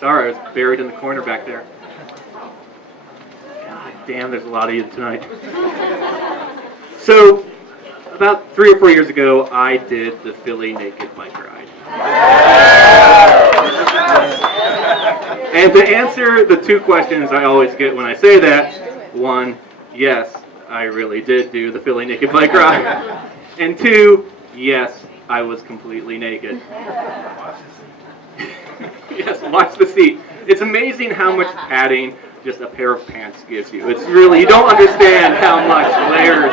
Sorry, I was buried in the corner back there. God damn, there's a lot of you tonight. So, about 3 or 4 years ago, I did the Philly Naked Bike Ride. And to answer the 2 questions I always get when I say that, 1, yes, I really did do the Philly Naked Bike Ride. And 2, yes, I was completely naked. Yes, watch the seat. It's amazing how much padding just a pair of pants gives you. It's really, you don't understand how much layers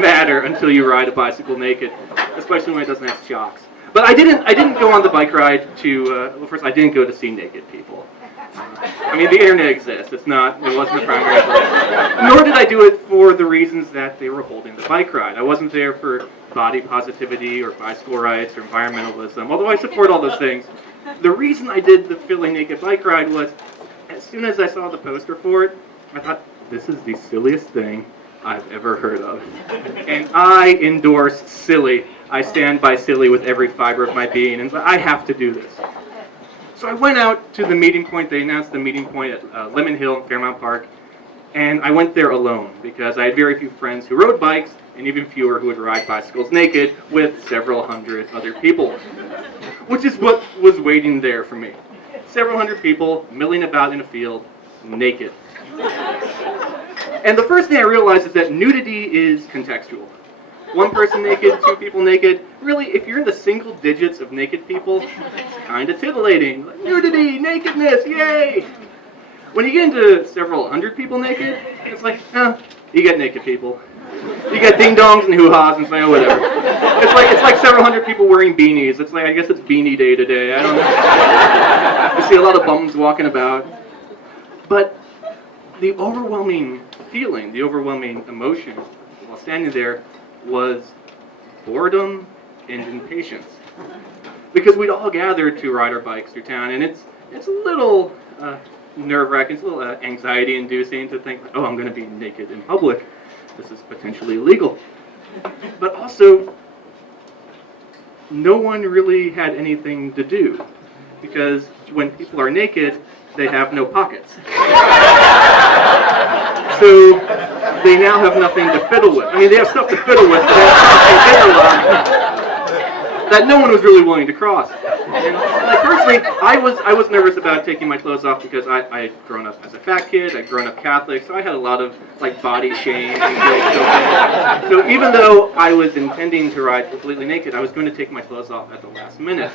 matter until you ride a bicycle naked, especially when it doesn't have shocks. But I didn't go on the bike ride to, well, first I didn't go to see naked people. I mean, the internet exists. It wasn't the primary place. Nor did I do it for the reasons that they were holding the bike ride. I wasn't there for body positivity or bicycle rights or environmentalism, although I support all those things. The reason I did the Philly Naked Bike Ride was, as soon as I saw the poster for it, I thought, this is the silliest thing I've ever heard of. And I endorse silly. I stand by silly with every fiber of my being, and I have to do this. So I went out to the meeting point. They announced the meeting point at Lemon Hill in Fairmount Park, and I went there alone because I had very few friends who rode bikes, and even fewer who would ride bicycles naked with several hundred other people, which is what was waiting there for me. Several hundred people milling about in a field, naked. And the first thing I realized is that nudity is contextual. 1 person naked, 2 people naked. Really, if you're in the single digits of naked people, it's kind of titillating. Like, nudity, nakedness, yay! When you get into several hundred people naked, it's like, you get naked people. You get ding-dongs and hoo-ha's and whatever. It's like several hundred people wearing beanies. It's like, I guess it's beanie day today. I don't know. You see a lot of bums walking about. But the overwhelming feeling, the overwhelming emotion while standing there was boredom and impatience. Because we'd all gathered to ride our bikes through town, and it's a little nerve-wracking, it's a little anxiety-inducing to think, oh, I'm going to be naked in public. This is potentially illegal. But also, no one really had anything to do, because when people are naked, they have no pockets. So they now have nothing to fiddle with. I mean, they have stuff to fiddle with, but they have stuff that no one was really willing to cross. And like, personally, I was nervous about taking my clothes off because I had grown up as a fat kid, I'd grown up Catholic, so I had a lot of like body shame and guilt. So even though I was intending to ride completely naked, I was going to take my clothes off at the last minute.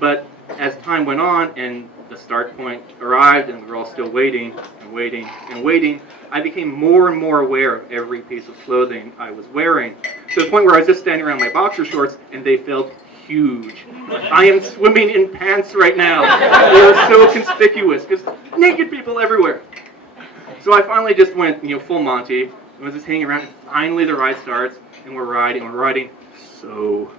But as time went on and the start point arrived and we were all still waiting and waiting and waiting, I became more and more aware of every piece of clothing I was wearing, to the point where I was just standing around my boxer shorts and they felt huge. I am swimming in pants right now. They are so conspicuous because naked people everywhere. So I finally just went, full Monty. I was just hanging around, and finally the ride starts, and we're riding so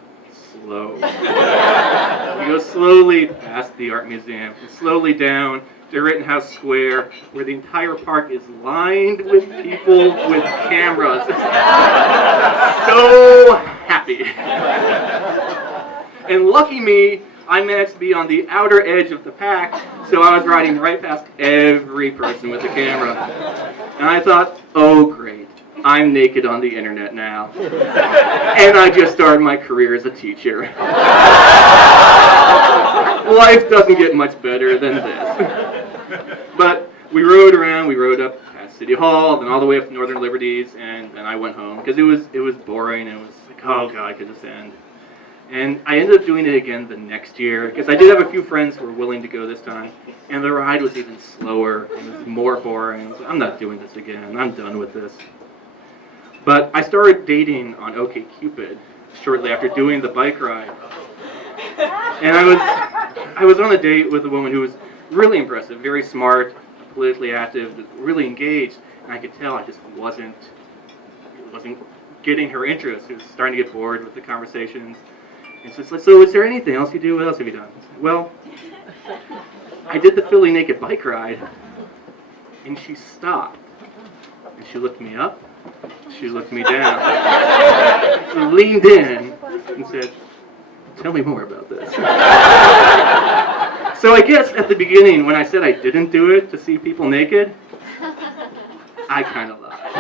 slow. We go slowly past the art museum, and slowly down to Rittenhouse Square, where the entire park is lined with people with cameras. So happy. And lucky me, I managed to be on the outer edge of the pack, so I was riding right past every person with a camera. And I thought, oh great, I'm naked on the internet now. And I just started my career as a teacher. Life doesn't get much better than this. But we rode around, we rode up past City Hall, then all the way up to Northern Liberties, and then I went home, because it was boring, and it was like, oh god, could this end? And I ended up doing it again the next year, because I did have a few friends who were willing to go this time, and the ride was even slower, and it was more boring. I was like, I'm not doing this again, I'm done with this. But I started dating on OkCupid shortly after doing the bike ride. And I was on a date with a woman who was really impressive, very smart, politically active, really engaged, and I could tell I just wasn't getting her interest. She was starting to get bored with the conversations. And so it's like, so is there anything else you do? What else have you done? I said, well, I did the Philly Naked Bike Ride, and she stopped. And she looked me up, she looked me down. She leaned in and said, tell me more about this. So I guess at the beginning when I said I didn't do it to see people naked, I kind of lied.